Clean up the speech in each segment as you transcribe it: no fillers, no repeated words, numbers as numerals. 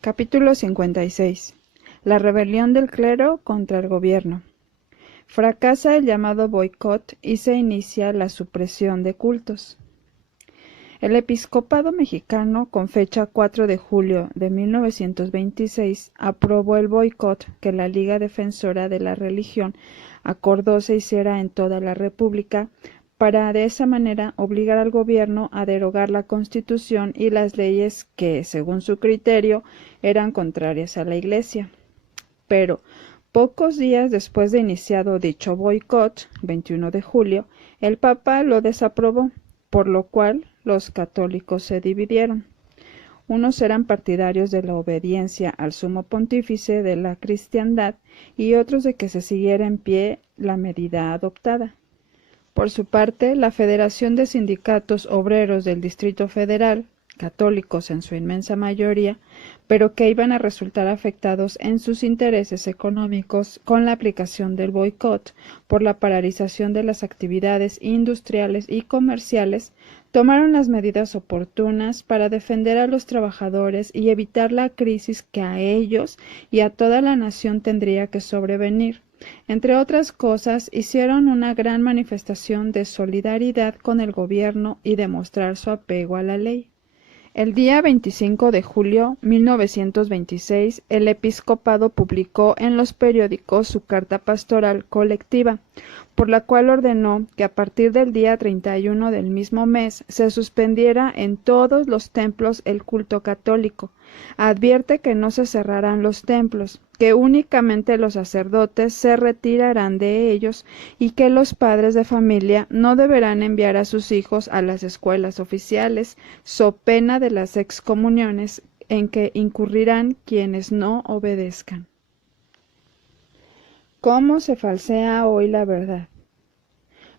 Capítulo 56. La rebelión del clero contra el gobierno. Fracasa el llamado boicot y se inicia la supresión de cultos. El episcopado mexicano, con fecha 4 de julio de 1926, aprobó el boicot que la Liga Defensora de la Religión acordó se hiciera en toda la República, para de esa manera obligar al gobierno a derogar la Constitución y las leyes que, según su criterio, eran contrarias a la Iglesia. Pero, pocos días después de iniciado dicho boicot, 21 de julio, el Papa lo desaprobó, por lo cual los católicos se dividieron. Unos eran partidarios de la obediencia al sumo pontífice de la cristiandad y otros de que se siguiera en pie la medida adoptada. Por su parte, la Federación de Sindicatos Obreros del Distrito Federal, católicos en su inmensa mayoría, pero que iban a resultar afectados en sus intereses económicos con la aplicación del boicot por la paralización de las actividades industriales y comerciales, tomaron las medidas oportunas para defender a los trabajadores y evitar la crisis que a ellos y a toda la nación tendría que sobrevenir. Entre otras cosas, hicieron una gran manifestación de solidaridad con el gobierno y de mostrar su apego a la ley. El día 25 de julio 1926, el episcopado publicó en los periódicos su carta pastoral colectiva, por la cual ordenó que a partir del día 31 del mismo mes se suspendiera en todos los templos el culto católico. Advierte que no se cerrarán los templos, que únicamente los sacerdotes se retirarán de ellos y que los padres de familia no deberán enviar a sus hijos a las escuelas oficiales, so pena de las excomuniones en que incurrirán quienes no obedezcan. ¿Cómo se falsea hoy la verdad?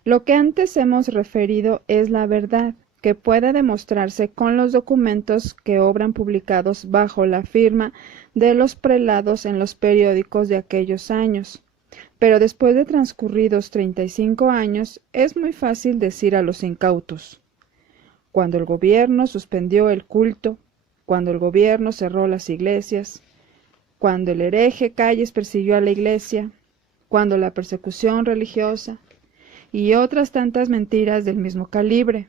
Lo que antes hemos referido es la verdad, que puede demostrarse con los documentos que obran publicados bajo la firma de los prelados en los periódicos de aquellos años. Pero después de transcurridos 35 años, es muy fácil decir a los incautos: cuando el gobierno suspendió el culto, cuando el gobierno cerró las iglesias, cuando el hereje Calles persiguió a la iglesia, cuando la persecución religiosa, y otras tantas mentiras del mismo calibre.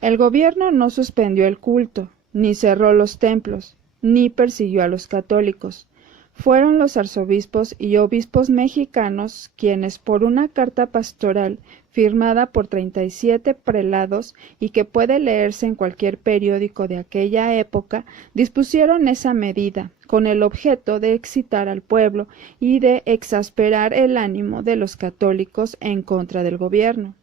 El gobierno no suspendió el culto, ni cerró los templos, ni persiguió a los católicos. Fueron los arzobispos y obispos mexicanos quienes, por una carta pastoral firmada por 37 prelados y que puede leerse en cualquier periódico de aquella época, dispusieron esa medida, con el objeto de excitar al pueblo y de exasperar el ánimo de los católicos en contra del gobierno.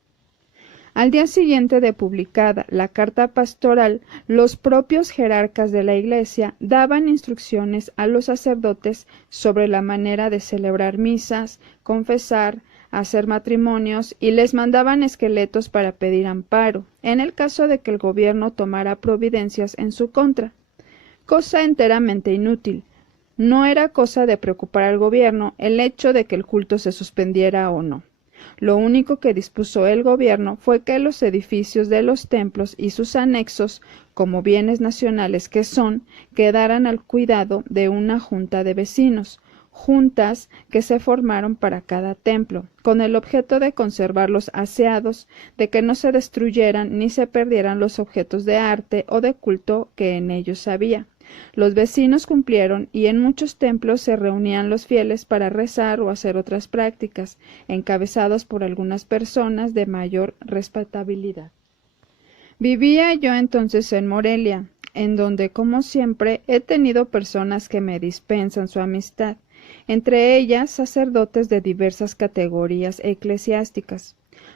Al día siguiente de publicada la carta pastoral, los propios jerarcas de la Iglesia daban instrucciones a los sacerdotes sobre la manera de celebrar misas, confesar, hacer matrimonios y les mandaban esqueletos para pedir amparo, en el caso de que el gobierno tomara providencias en su contra. Cosa enteramente inútil. No era cosa de preocupar al gobierno el hecho de que el culto se suspendiera o no. Lo único que dispuso el gobierno fue que los edificios de los templos y sus anexos, como bienes nacionales que son, quedaran al cuidado de una junta de vecinos, juntas que se formaron para cada templo, con el objeto de conservarlos aseados, de que no se destruyeran ni se perdieran los objetos de arte o de culto que en ellos había. Los vecinos cumplieron y en muchos templos se reunían los fieles para rezar o hacer otras prácticas, encabezados por algunas personas de mayor respetabilidad. Vivía yo entonces en Morelia, en donde, como siempre, he tenido personas que me dispensan su amistad, entre ellas sacerdotes de diversas categorías eclesiásticas.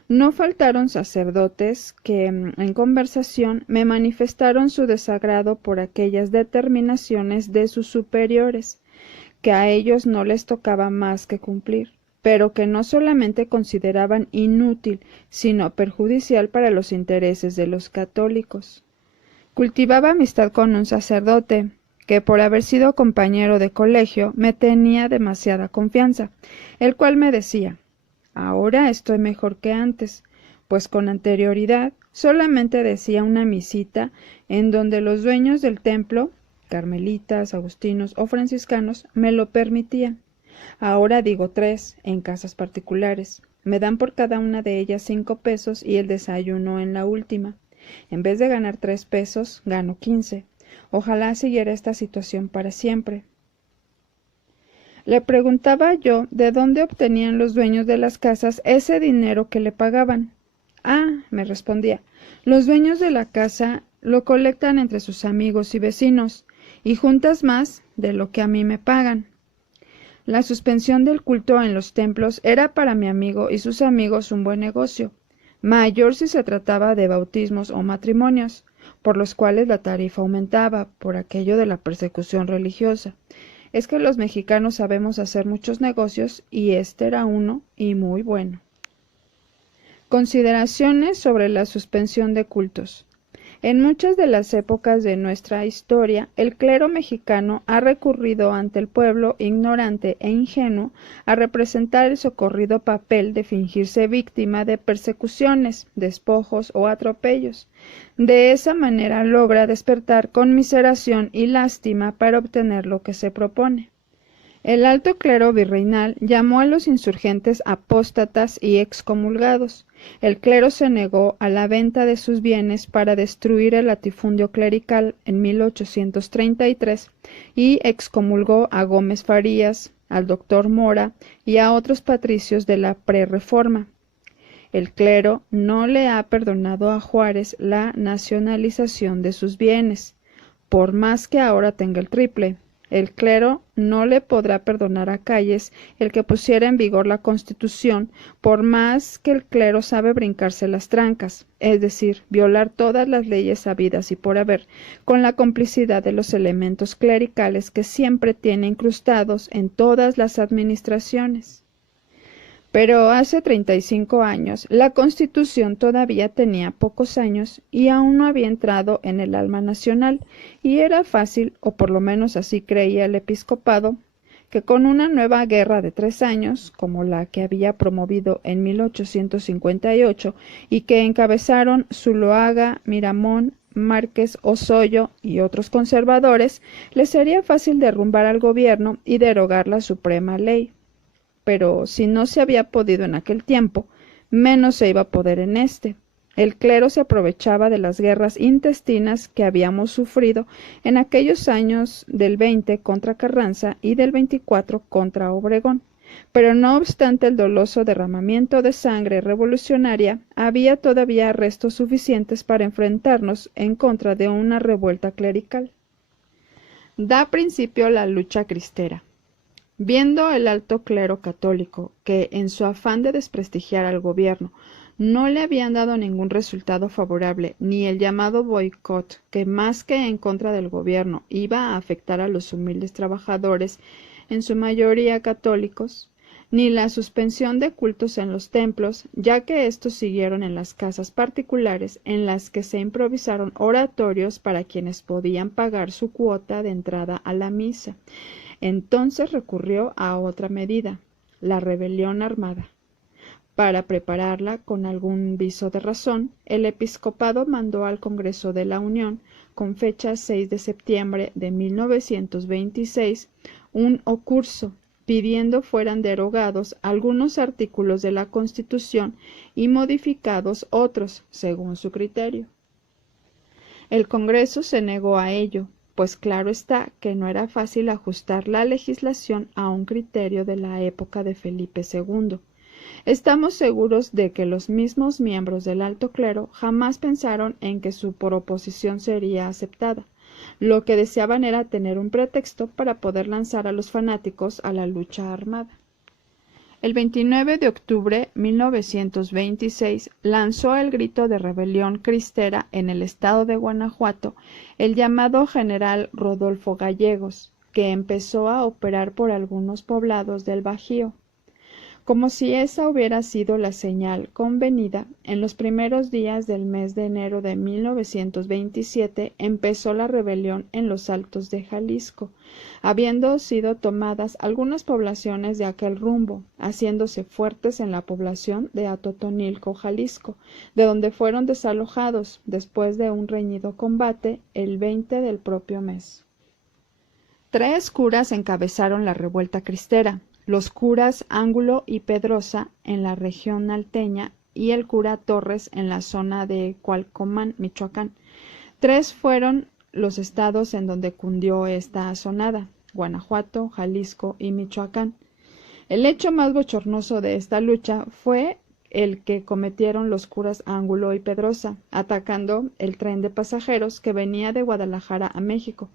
No faltaron sacerdotes que, en conversación, me manifestaron su desagrado por aquellas determinaciones de sus superiores, que a ellos no les tocaba más que cumplir, pero que no solamente consideraban inútil, sino perjudicial para los intereses de los católicos. Cultivaba amistad con un sacerdote, que por haber sido compañero de colegio me tenía demasiada confianza, el cual me decía: ahora estoy mejor que antes, pues con anterioridad solamente decía una misita en donde los dueños del templo, carmelitas, agustinos o franciscanos, me lo permitían. Ahora digo 3 en casas particulares. Me dan por cada una de ellas 5 pesos y el desayuno en la última. En vez de ganar 3 pesos, gano 15. Ojalá siguiera esta situación para siempre. Le preguntaba yo de dónde obtenían los dueños de las casas ese dinero que le pagaban. Ah, me respondía, los dueños de la casa lo colectan entre sus amigos y vecinos, y juntas más de lo que a mí me pagan. La suspensión del culto en los templos era para mi amigo y sus amigos un buen negocio, mayor si se trataba de bautismos o matrimonios, por los cuales la tarifa aumentaba, por aquello de la persecución religiosa. Es que los mexicanos sabemos hacer muchos negocios y este era uno y muy bueno. Consideraciones sobre la suspensión de cultos. En muchas de las épocas de nuestra historia, el clero mexicano ha recurrido ante el pueblo ignorante e ingenuo a representar el socorrido papel de fingirse víctima de persecuciones, despojos o atropellos. De esa manera logra despertar conmiseración y lástima para obtener lo que se propone. El alto clero virreinal llamó a los insurgentes apóstatas y excomulgados. El clero se negó a la venta de sus bienes para destruir el latifundio clerical en 1833 y excomulgó a Gómez Farías, al doctor Mora y a otros patricios de la prerreforma. El clero no le ha perdonado a Juárez la nacionalización de sus bienes, por más que ahora tenga el triple. El clero no le podrá perdonar a Calles el que pusiera en vigor la Constitución, por más que el clero sabe brincarse las trancas, es decir, violar todas las leyes habidas y por haber, con la complicidad de los elementos clericales que siempre tiene incrustados en todas las administraciones. Pero hace 35 años la Constitución todavía tenía pocos años y aún no había entrado en el alma nacional, y era fácil, o por lo menos así creía el episcopado, que con una nueva guerra de 3 años, como la que había promovido en 1858 y que encabezaron Zuloaga, Miramón, Márquez, Osoyo y otros conservadores, les sería fácil derrumbar al gobierno y derogar la suprema ley. Pero si no se había podido en aquel tiempo, menos se iba a poder en este. El clero se aprovechaba de las guerras intestinas que habíamos sufrido en aquellos años del 20 contra Carranza y del 24 contra Obregón. Pero no obstante el doloso derramamiento de sangre revolucionaria, había todavía restos suficientes para enfrentarnos en contra de una revuelta clerical. Da principio la lucha cristera. Viendo el alto clero católico que, en su afán de desprestigiar al gobierno, no le habían dado ningún resultado favorable, ni el llamado boicot, que más que en contra del gobierno iba a afectar a los humildes trabajadores, en su mayoría católicos, ni la suspensión de cultos en los templos, ya que estos siguieron en las casas particulares en las que se improvisaron oratorios para quienes podían pagar su cuota de entrada a la misa. Entonces recurrió a otra medida, la rebelión armada. Para prepararla con algún viso de razón, el episcopado mandó al Congreso de la Unión, con fecha 6 de septiembre de 1926, un ocurso, pidiendo fueran derogados algunos artículos de la Constitución y modificados otros, según su criterio. El Congreso se negó a ello, pues claro está que no era fácil ajustar la legislación a un criterio de la época de Felipe II. Estamos seguros de que los mismos miembros del alto clero jamás pensaron en que su proposición sería aceptada. Lo que deseaban era tener un pretexto para poder lanzar a los fanáticos a la lucha armada. El 29 de octubre de 1926 lanzó el grito de rebelión cristera en el estado de Guanajuato el llamado general Rodolfo Gallegos, que empezó a operar por algunos poblados del Bajío. Como si esa hubiera sido la señal convenida, en los primeros días del mes de enero de 1927 empezó la rebelión en los Altos de Jalisco, habiendo sido tomadas algunas poblaciones de aquel rumbo, haciéndose fuertes en la población de Atotonilco, Jalisco, de donde fueron desalojados, después de un reñido combate, el 20 del propio mes. 3 curas encabezaron la revuelta cristera: los curas Ángulo y Pedrosa en la región alteña y el cura Torres en la zona de Cualcomán, Michoacán. 3 fueron los estados en donde cundió esta asonada: Guanajuato, Jalisco y Michoacán. El hecho más bochornoso de esta lucha fue el que cometieron los curas Ángulo y Pedrosa, atacando el tren de pasajeros que venía de Guadalajara a México,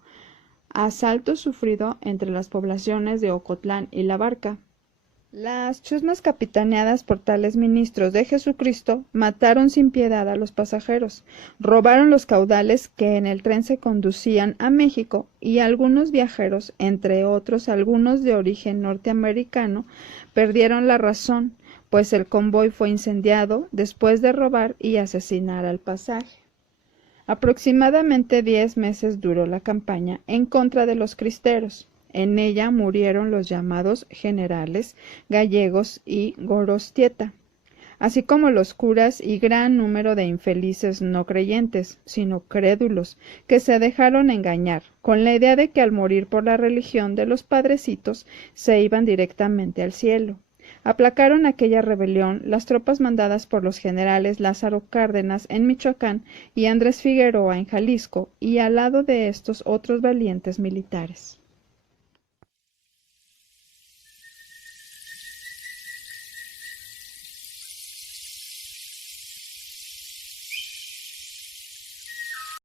asalto sufrido entre las poblaciones de Ocotlán y La Barca. Las chusmas capitaneadas por tales ministros de Jesucristo mataron sin piedad a los pasajeros, robaron los caudales que en el tren se conducían a México, y algunos viajeros, entre otros algunos de origen norteamericano, perdieron la razón, pues el convoy fue incendiado después de robar y asesinar al pasaje. Aproximadamente 10 meses duró la campaña en contra de los cristeros. En ella murieron los llamados generales Gallegos y Gorostieta, así como los curas y gran número de infelices no creyentes, sino crédulos, que se dejaron engañar, con la idea de que al morir por la religión de los padrecitos se iban directamente al cielo. Aplacaron aquella rebelión las tropas mandadas por los generales Lázaro Cárdenas en Michoacán y Andrés Figueroa en Jalisco, y al lado de estos otros valientes militares.